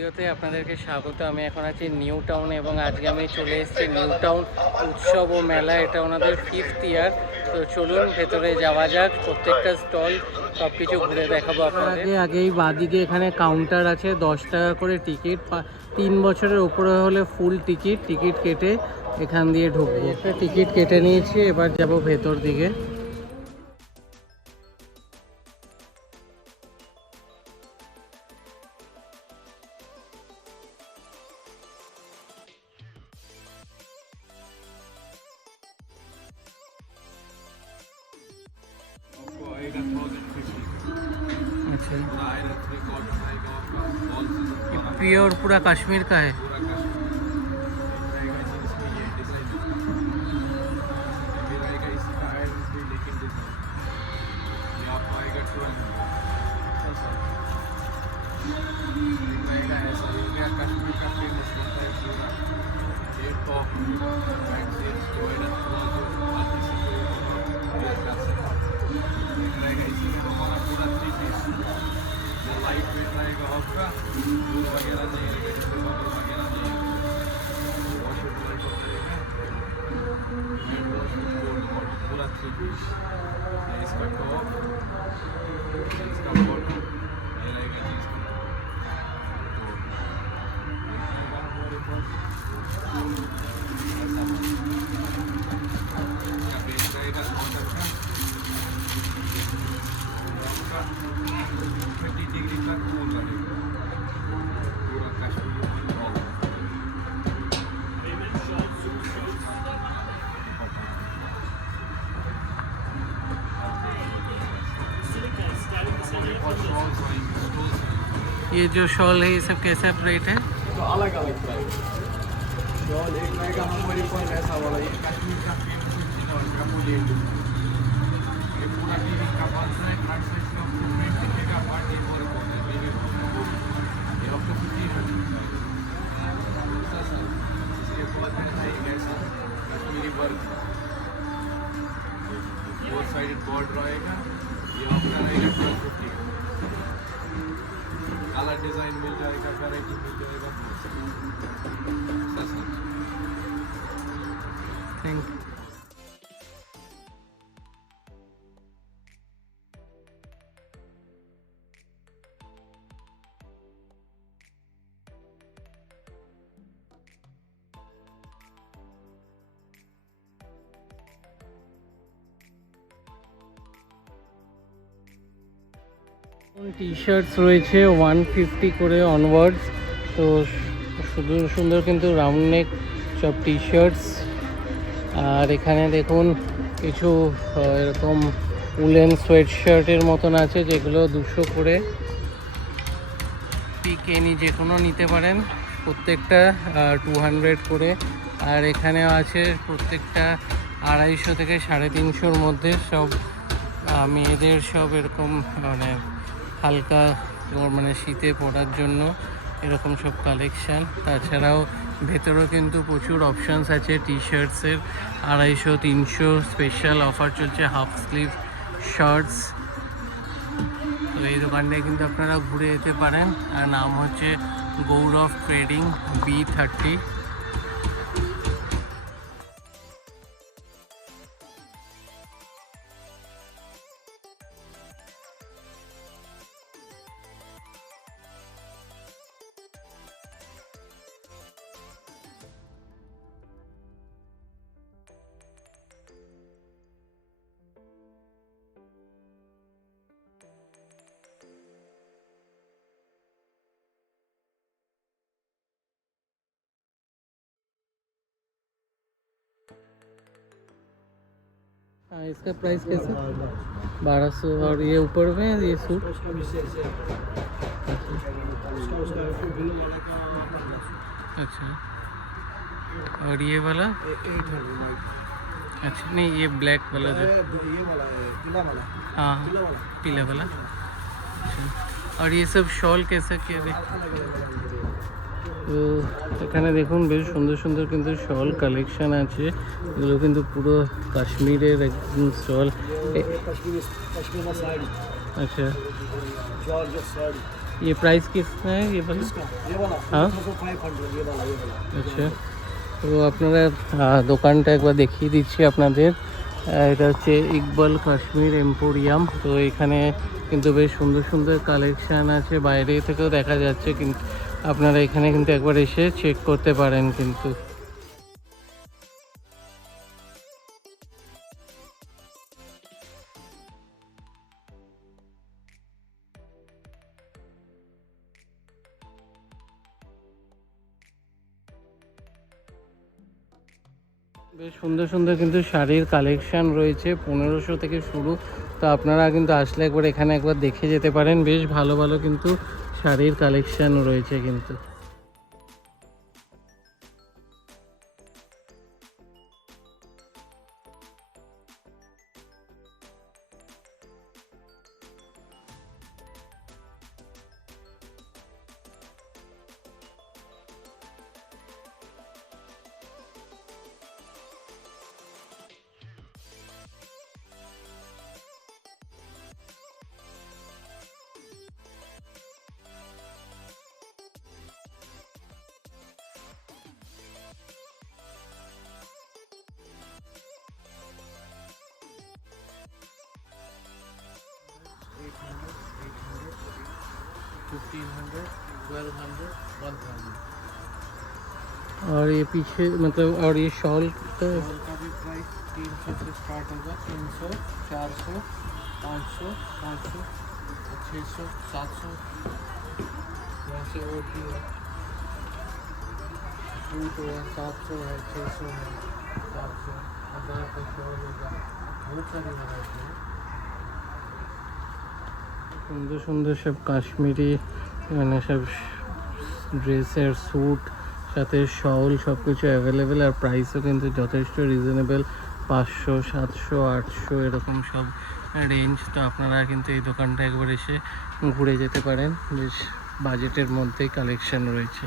ভিডিওতে আপনাদেরকে স্বাগত। আমি এখন আছি নিউ টাউনে এবং আজকে আমি চলে এসেছি নিউ টাউন উৎসব ও মেলা। এটা ওনাদের 5th ইয়ার। তো চলুন ভেতরে যাওয়া যাক, প্রত্যেকটা স্টল সব কিছু ঘুরে দেখাবো আপনাদের। আগেই বাঁদিকে এখানে কাউন্টার আছে, 10 টাকা করে টিকিট। 3 বছরের উপরে হলে ফুল টিকিট কেটে এখান দিয়ে ঢুকবো। একটা টিকিট কেটে নিয়েছি, এবার যাব ভেতর দিকে। अच्छा, प्योर पूरा कश्मीर का है। इसका टॉप, इसका बॉटम, ये रहेगा जी इसका इसका बेस रहेगा कॉटन का 20 डिग्री का कूल रहेगा, पूरा कश्मीरी माल। ये जो शॉल है ये सब कैसा रेट है? तो अलग अलग प्राइस। शॉल एक रहेगा हमारे पर ऐसा वाला, ये कश्मीर का फेमस है, ये पूरा टीवी का बंद है, 800 का प्रिंट दिखेगा, पार्टी और बेबी ये आपको 50 है। इसके बाद है एक ऐसा Kashmiri work, four sided border रहेगा, ये आपका रहेगा 1250। कलर डिज़ाइन मिल जाएगा, वैरायटी मिल जाएगा। Thank you. টি শার্টস রয়েছে 150 করে অনওয়ার্ডস। তো সুন্দর সুন্দর কিন্তু রাউন্ড নেক সব টি শার্টস। আর এখানে দেখুন কিছু এরকম উলেন সোয়েট শার্টের মতন আছে, যেগুলো 200 করে। পিকেনি যে কোনো নিতে পারেন, প্রত্যেকটা 200 করে। আর এখানেও আছে প্রত্যেকটা 250 থেকে 350-র মধ্যে সব মেয়েদের সব এরকম মানে হালকা মানে শীতে পরার জন্য এরকম সব কালেকশান। তাছাড়াও ভেতরেও কিন্তু প্রচুর অপশানস আছে টি শার্টসের, 250-300 স্পেশাল অফার চলছে হাফ স্লিভ শার্টস। তো এই দোকানটায় কিন্তু আপনারা ঘুরে যেতে পারেন। আর নাম হচ্ছে গৌরব ট্রেডিং B30। हाँ, इसका प्राइस कैसे? 1200। और ये ऊपर में ये सूट अच्छा, और ये वाला 800। अच्छा, नहीं ये ब्लैक वाला जो ये वाला है पीला वाला। हाँ पीला वाला। अच्छा, और ये सब शॉल कैसे क्या रे? তো এখানে দেখুন বেশ সুন্দর সুন্দর কিন্তু শল কালেকশন আছে, এগুলো কিন্তু পুরো কাশ্মীরের একদম স্টল। कश्मीरी साड़ी, আচ্ছা, जॉर्जेट साड़ी। ये प्राइस कितना है ये वाला? इसका ये वाला हाँ 500 ये वाला আচ্ছা, তো আপনারা দোকানটা একবার দেখিয়ে দিচ্ছি আপনাদের। এটা হচ্ছে ইকবাল কাশ্মীর এম্পোরিয়াম। তো এখানে কিন্তু বেশ সুন্দর সুন্দর কালেকশান আছে, বাইরে থেকেও দেখা যাচ্ছে, কিন্তু আপনারা এখানে কিন্তু একবার এসে চেক করতে পারেন কিন্তু। বেশ সুন্দর সুন্দর কিন্তু শাড়ির কালেকশান রয়েছে, 1500 থেকে শুরু। তো আপনারা কিন্তু আসলে একবার এখানে একবার দেখে যেতে পারেন, বেশ ভালো ভালো কিন্তু শাড়ির কালেকশান রয়েছে কিন্তু। और ये पीछे मतलब, और ये शॉल का शॉल का भी प्राइस 300 से स्टार्ट होगा, 300, 400, 500, 500, 600, 700। यहाँ से और भी है, सूट है 700 है, 600 है, 400। 1000 का शॉल होगा, बहुत सारी वैरायटी है। সুন্দর সুন্দর সব কাশ্মীরি মানে সব ড্রেসের স্যুট সাথে শল সব কিছু অ্যাভেলেবেল, আর প্রাইসও কিন্তু যথেষ্ট রিজনেবল, 500, 700, 800 এরকম সব রেঞ্জ। তো আপনারা কিন্তু এই দোকানটা একবার এসে ঘুরে যেতে পারেন, বেশ বাজেটের মধ্যেই কালেকশন রয়েছে।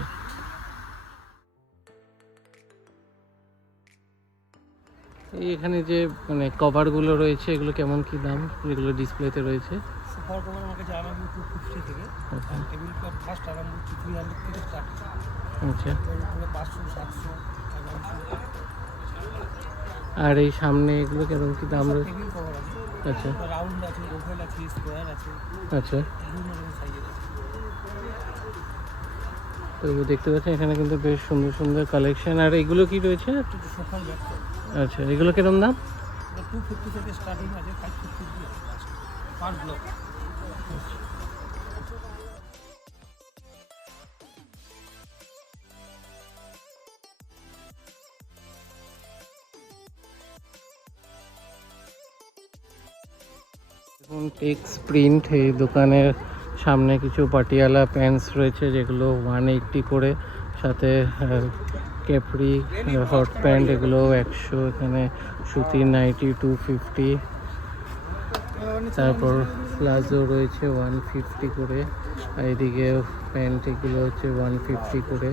এই এখানে যে মানে কভারগুলো রয়েছে, এগুলো কেমন কি দাম যেগুলো ডিসপ্লেতে রয়েছে? সুপার কভার আমার কাছে আরামে 250 থেকে, আচ্ছা আর টেবিল ক্লথ ফার্স্ট আরাম 300 থেকে স্টার্ট, আচ্ছা। এর উপরে 500, 700 আরামসে। আর এই সামনে এগুলো কেমন কি দাম রয়েছে? টেবিল কভার আছে, আচ্ছা রাউন্ড আছে, ওভেল আছে, স্কোয়ার আছে, আচ্ছা। বিভিন্ন রকম সাইজের আছে। তো দেখতে পাচ্ছেন এখানে কিন্তু বেশ সুন্দর সুন্দর কালেকশন। আর এগুলো কি রয়েছে? সোফার ব্যাগ আচ্ছা, এগুলো কিরম দাম? 250 থেকে স্টার্টিং আছে, 550 দিয়ে পার ব্লক। এখন টেক্স প্রিন্ট, এই দোকানের সামনে কিছু পাটিয়ালা প্যান্টস রয়েছে যেগুলো 180 করে, সাথে ক্যাপরি হট প্যান্ট এগুলো 100, এখানে সুতির নাইটি 250, তারপর প্লাজো রয়েছে 150 করে, আর এদিকে প্যান্ট এগুলো হচ্ছে 150 করে,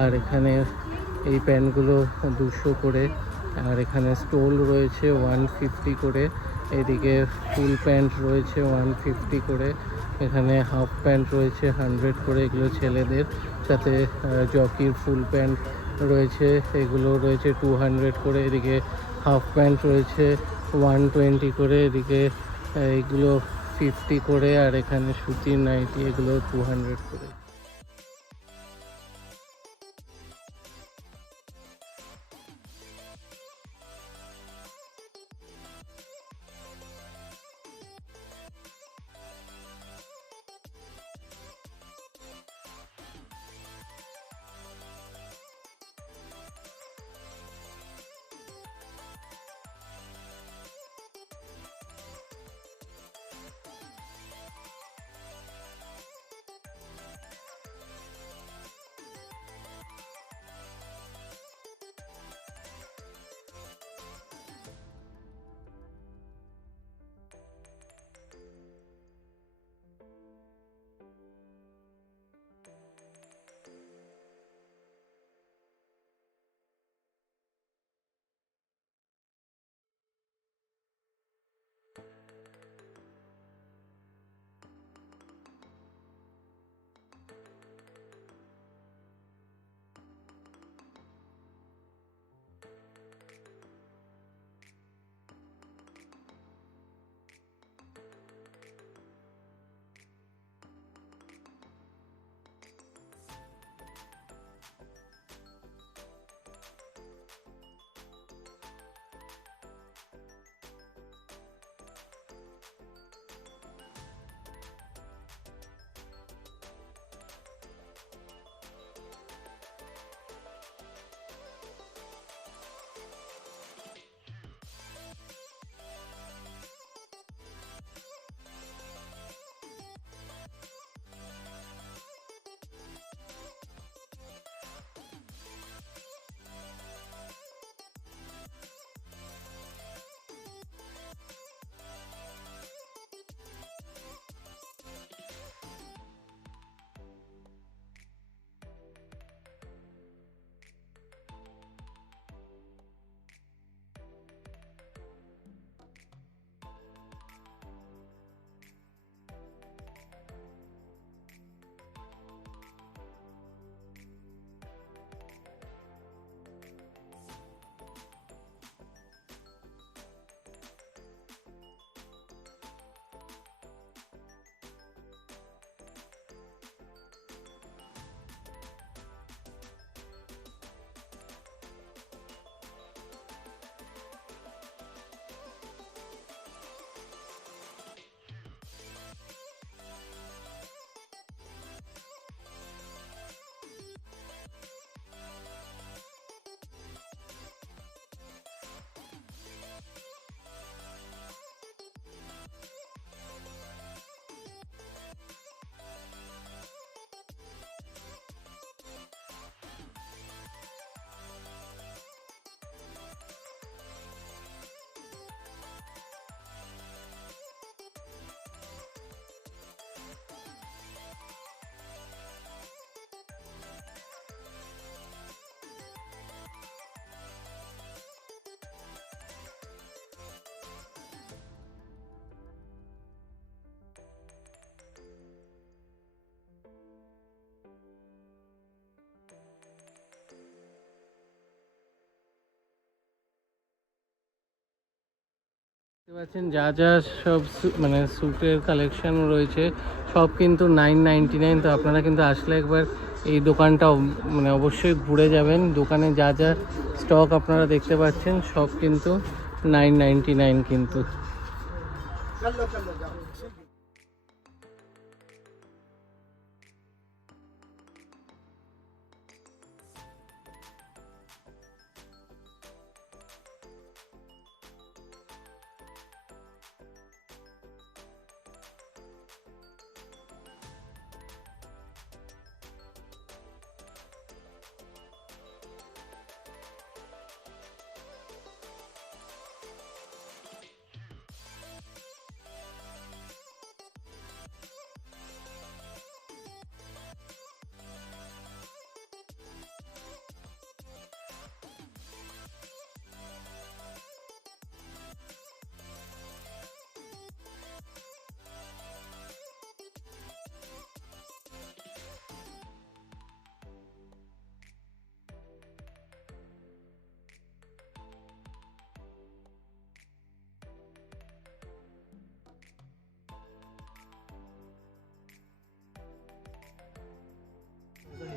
আর এখানে এই প্যান্টগুলো 200 করে, আর এখানে স্টোল রয়েছে 150 করে, এদিকে ফুল প্যান্ট রয়েছে 150 করে, এখানে হাফ প্যান্ট রয়েছে 100 করে, এগুলো ছেলেদের, সাথে জকির ফুল প্যান্ট রয়েছে, এগুলো রয়েছে 200 করে, এদিকে হাফ প্যান্ট রয়েছে 120 করে, এদিকে এইগুলো 50 করে, আর এখানে সুতির নাইটি এগুলো 200 করে। পাচ্ছেন যা যা সব মানে স্যুটের কালেকশন রয়েছে সব কিন্তু 999। তো আপনারা কিন্তু আসলে একবার এই দোকানটা মানে অবশ্যই ঘুরে যাবেন। দোকানে যা যা স্টক আপনারা দেখতে পাচ্ছেন সব কিন্তু 999 কিন্তু।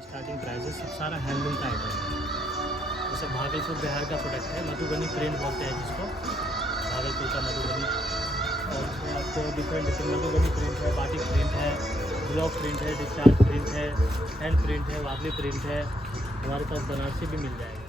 स्टार्टिंग प्राइसेस सब सारा हैंडलूम का आइटम है। जैसे भागलपुर बिहार का प्रोडक्ट है, मधुबनी प्रिंट बोलते हैं जिसको, भागलपुर का मधुबनी। और इसमें आपको डिफरेंट डिफरेंट मधुबनी प्रिंट है, बाटिक प्रिंट है, ब्लॉक प्रिंट है, डिस्चार्ज प्रिंट है, हैंड प्रिंट है, वाबली प्रिंट है। हमारे पास बनारसी भी मिल जाएगा।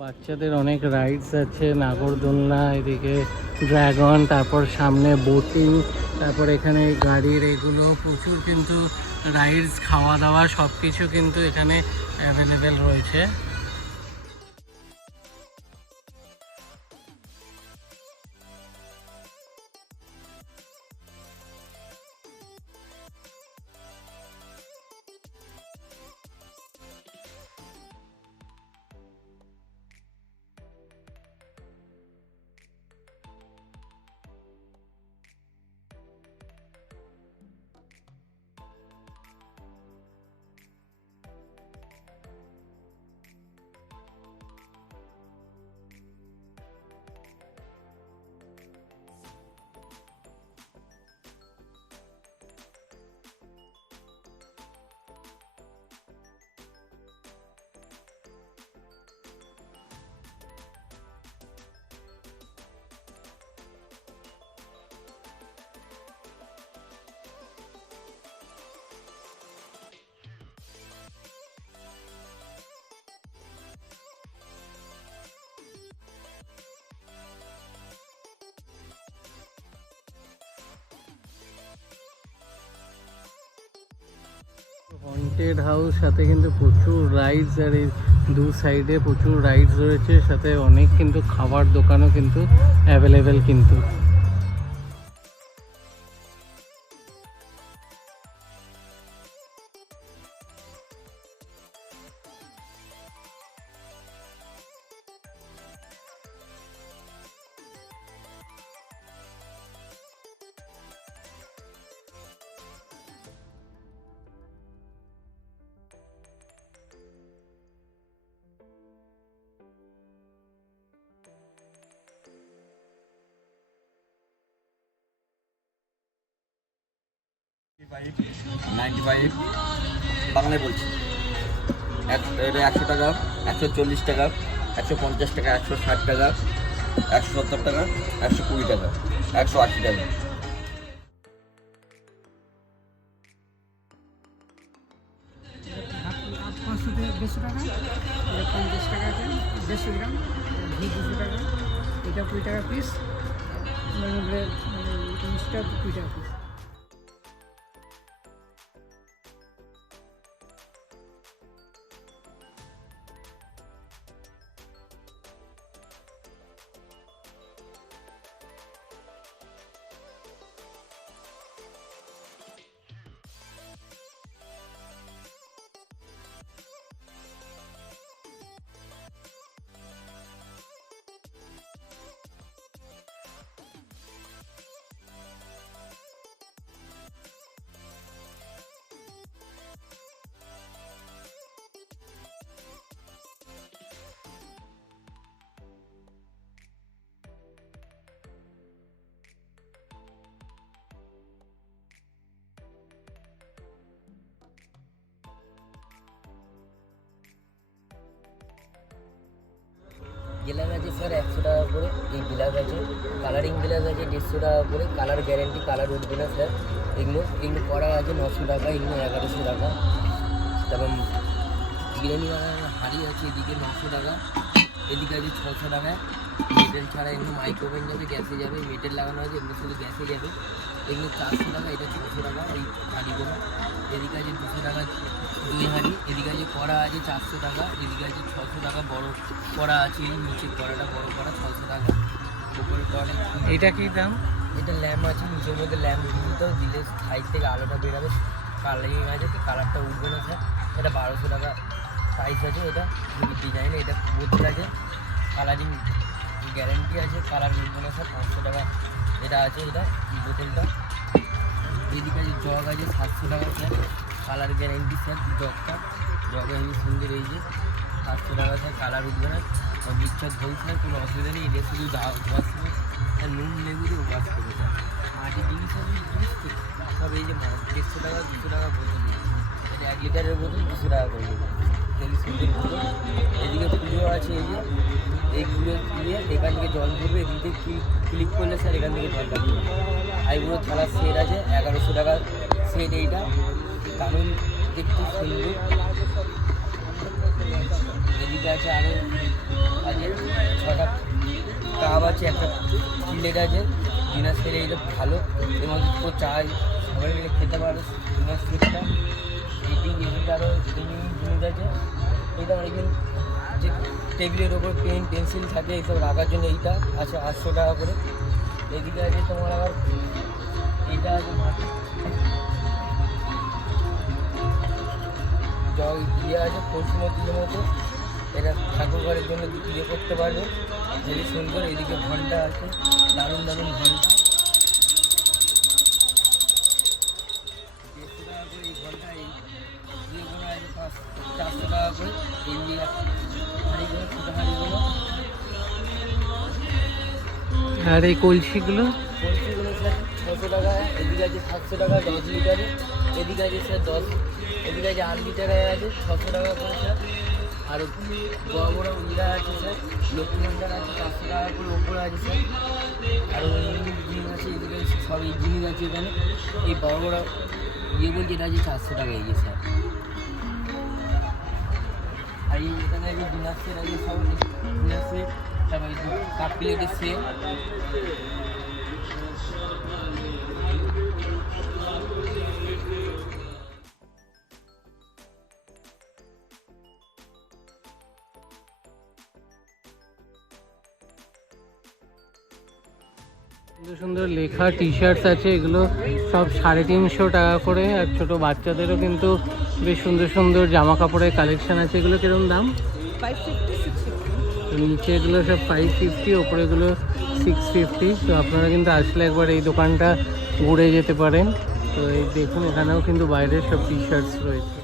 বাচ্চাদের অনেক রাইডস আছে, নাগরদোলনা, এদিকে ড্রাগন, তারপর সামনে বোটিং, তারপর এখানে গাড়ির এগুলো প্রচুর কিন্তু রাইডস, খাওয়া দাওয়া সব কিছু কিন্তু এখানে অ্যাভেলেবেল রয়েছে। হন্টেড হাউস, সাথে কিন্তু প্রচুর রাইডস, আর এই দু সাইডে প্রচুর রাইডস রয়েছে, সাথে অনেক কিন্তু খাবার দোকানও কিন্তু অ্যাভেলেবেল কিন্তু। 95 বাংলায় বলছি। এটা 100 টাকা, 140 টাকা, 150 টাকা, 160 টাকা, 170 টাকা, 120 টাকা, 180 টাকা। আট 500 থেকে 150 টাকা, এটা 50 টাকা আছে 150 গ্রাম, ঘি 200 টাকা, এটা 20 টাকা পিস, মানে 20টা 20 টাকা পিস। গ্লাস আছে স্যার 100 টাকা করে, এই গ্লাস আছে, কালারিং গ্লাস আছে 150 টাকা করে, কালার গ্যারেন্টি, কালার উঠবে না স্যার। এগুলো করা আছে 900 টাকা, এগুলো 1100 টাকা। তারপর বিরিয়ানি বানানোর হাঁড়ি আছে এদিকে 900 টাকা, এদিকে আছে 600 টাকা। মেটেল ছাড়া এগুলো মাইক্রোওভেন যাবে, গ্যাসে যাবে, মেটেল লাগানো আছে, এগুলো শুধু গ্যাসে যাবে। এগুলো 400 টাকা, এটা 600 টাকা এই হাঁড়িগুলো। এদিকে আছে 200 টাকা দুই হাঁড়ি, এদিকে আছে কড়া আছে 400 টাকা, এদিকে আছে 600 টাকা বড় কড়া আছে, এই নিচের কড়াটা বড় কড়া 600 টাকা, উপরে কড়া। এটা কি দাম? এটা ল্যাম্প আছে, নিচের মধ্যে ল্যাম্প দিতেও দিলে সাইড থেকে আলোটা বেরোবে, কালারিং আছে, কালারটা উঠবে না স্যার। এটা 1200 টাকা প্রাইস আছে। এটা ডিজাইন, এটা বোতল আছে, কালারিং গ্যারেন্টি আছে, কালার উঠবে না স্যার। 500 টাকা এটা আছে, এটা বোতলটা। এদিকে আছে জগ আছে 700 টাকা স্যার, কালার গ্যারেন্টি স্যার। জগে হেবি সুন্দর, এই যে 700 টাকা স্যার, কালার উঠবে না। মিক্সচার ধোল স্যার, কোনো অসুবিধা নেই। এটা শুধু ওয়াশ নুন লেবু দিয়ে ওয়াশ করে স্যার। মাটির জিনিস আছে, জিনিস তো সব এই যে 150 টাকা 200 টাকা বোতল, এটা 1 লিটারের বোতল 200 টাকা করে দেবে, হেবি সুন্দর বোতল। এদিকে পুজো আছে, এই যে এইগুলো দিয়ে এখান থেকে জল পড়বে, এদিকে ক্লিক করলে স্যার এখান থেকে জল লাগবে। আইগুলো থালার সেট আছে 1100 টাকার সেট, এইটা দারুণ দেখতে সুন্দর। এদিকে আছে আরও আছে 6টা কাপ আছে, একটা প্লেট আছে ডিনার সেট, এইটা ভালো, এর মধ্যে তো চাই সবাই মিলে খেতে পারে ডিনার সেটটা। এদিকে আরও জিনিস আছে, এইটা অনেকদিন যে টেবিলের ওপর পেন পেন্সিল থাকে এইসব রাখার জন্য, এইটা আছে 800 টাকা করে। এদিকে আছে তোমার আবার এইটা আছে জল ইয়ে আছে পশুমতির মতো, এটা ঠাকুর ঘরের জন্য ইয়ে করতে পারবে, হেবি সুন্দর। এদিকে ঘন্টা আছে, দারুণ দারুণ ঘন্টা, 150 টাকা করে এই ঘন্টা। এই ইয়েগুলো আছে 400 টাকা করে, এই হাঁড়িগুলো ছোটো হাঁড়িগুলো। আর এই কলসিগুলো? কলসিগুলো স্যার 600 টাকা, এদিকে আছে 700 টাকা 10 লিটারে, এদিকে আছে স্যার 10, এদিকে আছে 8 লিটারে আছে 600 টাকা করে স্যার। আর বড় বড় ইরা আছে স্যার, লক্ষ্মী ভান্ডার আছে 400 টাকা করে, ওপরে আছে স্যার। আরও জিনিস আছে, এদিকে সব এই জিনিস আছে এখানে। এই বড় বড় ইয়ে বলছে এটা আছে 400 টাকা, এই যে স্যার। আর এই এখানে আছে ডিনার সেট আছে, সব ডিনার সেট, তারপরে কাপ প্লেটের সেট। সুন্দর সুন্দর লেখা টি শার্টস আছে, এগুলো সব 350 টাকা করে। আর ছোট বাচ্চাদেরও কিন্তু বেশ সুন্দর সুন্দর জামা কাপড়ের কালেকশন আছে। এগুলো কিরকম দাম? 550 নিচে এগুলো সব 550, ওপরে এগুলো 650। তো আপনারা কিন্তু আসলে একবার এই দোকানটা ঘুরে যেতে পারেন। তো এই দেখুন, এখানেও কিন্তু বাইরে সব টি শার্টস রয়েছে।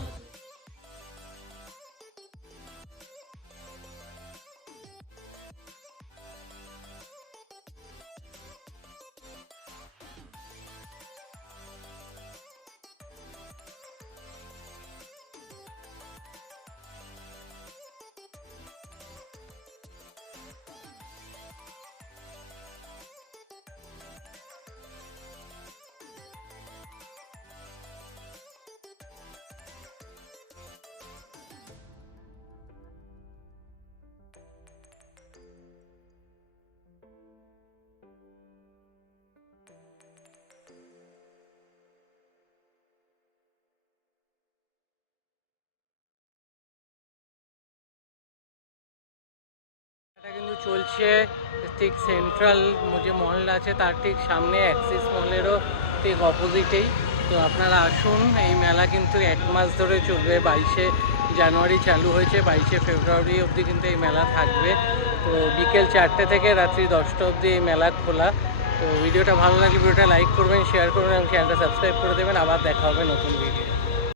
এটা কিন্তু চলছে ঠিক সেন্ট্রাল যে মল আছে তার ঠিক সামনে, অ্যাক্সিস মলেরও ঠিক অপোজিটেই। তো আপনারা আসুন, এই মেলা কিন্তু 1 মাস ধরে চলবে। 22শে জানুয়ারি চালু হয়েছে, 22শে ফেব্রুয়ারি অবধি কিন্তু এই মেলা থাকবে। তো বিকেল 4টে থেকে রাত্রি 10টা অবধি এই মেলা খোলা। তো ভিডিওটা ভালো লাগলে ভিডিওটা লাইক করবেন, শেয়ার করবেন এবং চ্যানেলটা সাবস্ক্রাইব করে দেবেন। আবার দেখা হবে নতুন ভিডিও।